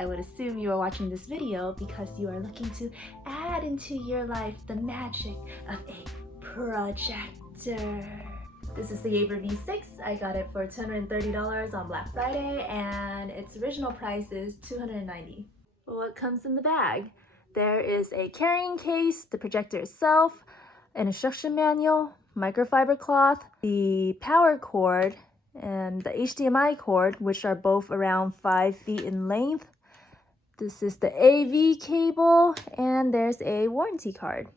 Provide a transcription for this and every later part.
I would assume you are watching this video because you are looking to add into your life the magic of a projector. This is the Yaber V6. I got it for $230 on Black Friday and its original price is $290. What comes in the bag? There is a carrying case, the projector itself, an instruction manual, microfiber cloth, the power cord, and the HDMI cord, which are both around 5 feet in length. This is the AV cable, and there's a warranty card.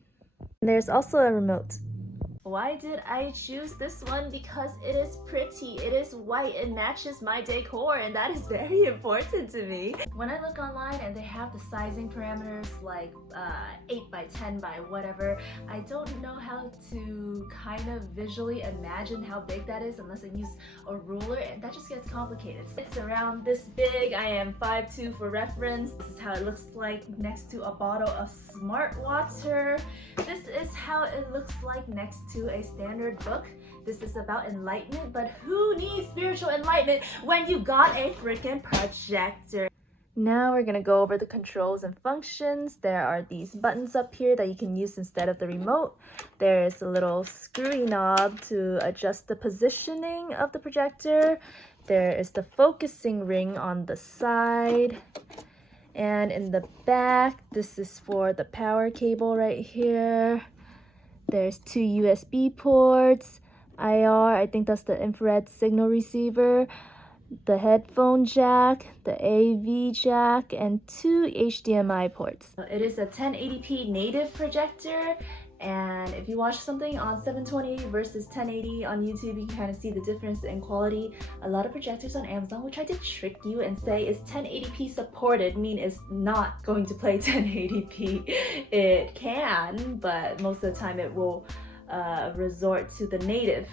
There's also a remote. Why did I choose this one? Because it is pretty, it is white, it matches my decor, and that is very important to me. When I look online and they have the sizing parameters like 8 by 10 by whatever, I don't know how to kind of visually imagine how big that is unless I use a ruler, and that just gets complicated. It's around this big. I am 5'2" for reference. This is how it looks like next to a bottle of smart water. This is how it looks like next to a standard book. This is about enlightenment, but who needs spiritual enlightenment when you got a freaking projector? Now we're gonna go over the controls and functions. There are these buttons up here that you can use instead of the remote. There is a little screwy knob to adjust the positioning of the projector. There is the focusing ring on the side. And in the back, this is for the power cable right here. There's 2 USB ports, IR, I think that's the infrared signal receiver, the headphone jack, the AV jack, and 2 HDMI ports. It is a 1080p native projector, and if you watch something on 720 versus 1080 on YouTube, you can kind of see the difference in quality. A lot of projectors on Amazon will try to trick you and say is 1080p supported, mean it's not going to play 1080p. It can, but most of the time it will resort to the native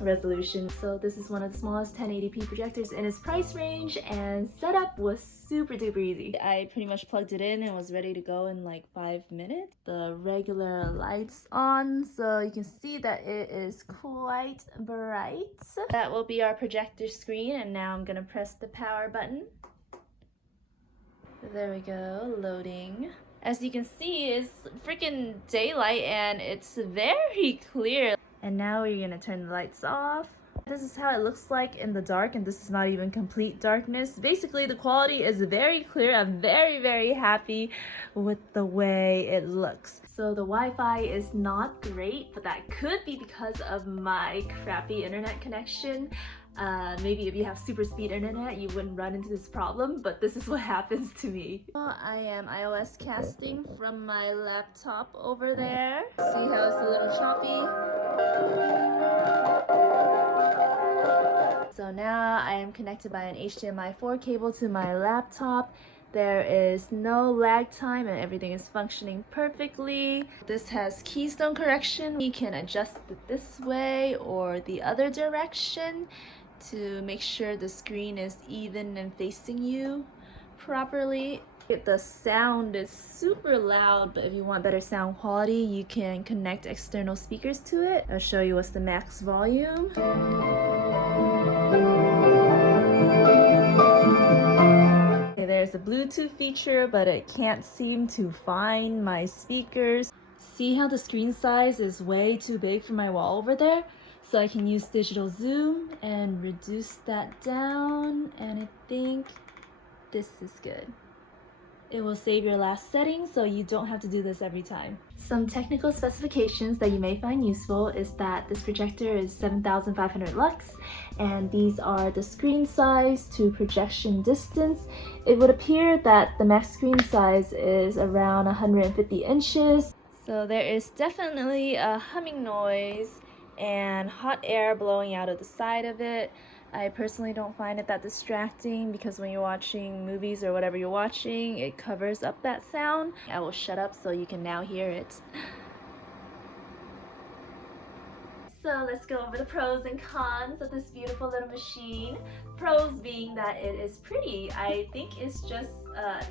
resolution. So this is one of the smallest 1080p projectors in its price range, and setup was super duper easy. I pretty much plugged it in and was ready to go in like 5 minutes. The regular lights on, so you can see that it is quite bright. That will be our projector screen, and now I'm gonna press the power button. There we go, loading. As you can see, it's freaking daylight and it's very clear. And now we're gonna turn the lights off. This is how it looks like in the dark, and this is not even complete darkness. Basically, the quality is very clear. I'm very happy with the way it looks. So the Wi-Fi is not great, but that could be because of my crappy internet connection. Maybe if you have super speed internet, you wouldn't run into this problem, but this is what happens to me. I am iOS casting from my laptop over there. See how it's a little choppy? So now I am connected by an HDMI 4 cable to my laptop. There is no lag time and everything is functioning perfectly. This has Keystone Correction. You can adjust it this way or the other direction to make sure the screen is even and facing you properly. The sound is super loud, but if you want better sound quality, you can connect external speakers to it. I'll show you what's the max volume. Okay, there's a Bluetooth feature, but it can't seem to find my speakers. See how the screen size is way too big for my wall over there? So I can use digital zoom and reduce that down, and I think this is good. It will save your last setting, so you don't have to do this every time. Some technical specifications that you may find useful is that this projector is 7,500 lux, and these are the screen size to projection distance. It would appear that the max screen size is around 150 inches. So there is definitely a humming noise and hot air blowing out of the side of it. I personally don't find it that distracting because when you're watching movies or whatever you're watching, it covers up that sound. I will shut up so you can now hear it. So let's go over the pros and cons of this beautiful little machine. Pros being that it is pretty. I think it's just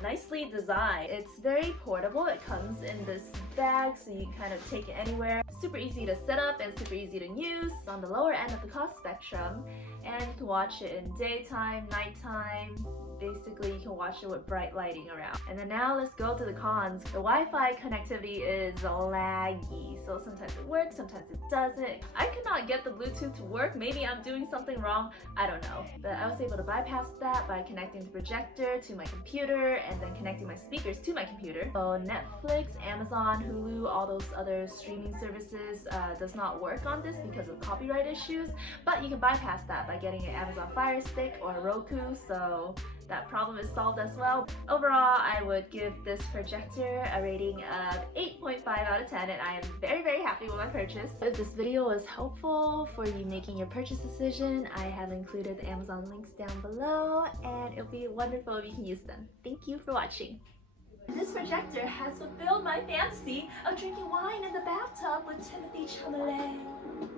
nicely designed. It's very portable. It comes in this bag so you can kind of take it anywhere. Super easy to set up and super easy to use. It's on the lower end of the cost spectrum, and you can watch it in daytime, nighttime, basically quickly, you can watch it with bright lighting around. And then now let's go to the cons. The Wi-Fi connectivity is laggy, so sometimes it works, sometimes it doesn't. I cannot get the Bluetooth to work. Maybe I'm doing something wrong, I don't know. But I was able to bypass that by connecting the projector to my computer and then connecting my speakers to my computer. So Netflix, Amazon, Hulu, all those other streaming services does not work on this because of copyright issues, but you can bypass that by getting an Amazon Fire Stick or a Roku, so that problem is solved as well. Overall, I would give this projector a rating of 8.5 out of 10, and I am very, very happy with my purchase. If this video was helpful for you making your purchase decision, I have included the Amazon links down below, and it'll be wonderful if you can use them. Thank you for watching. This projector has fulfilled my fantasy of drinking wine in the bathtub with Timothy Chalamet.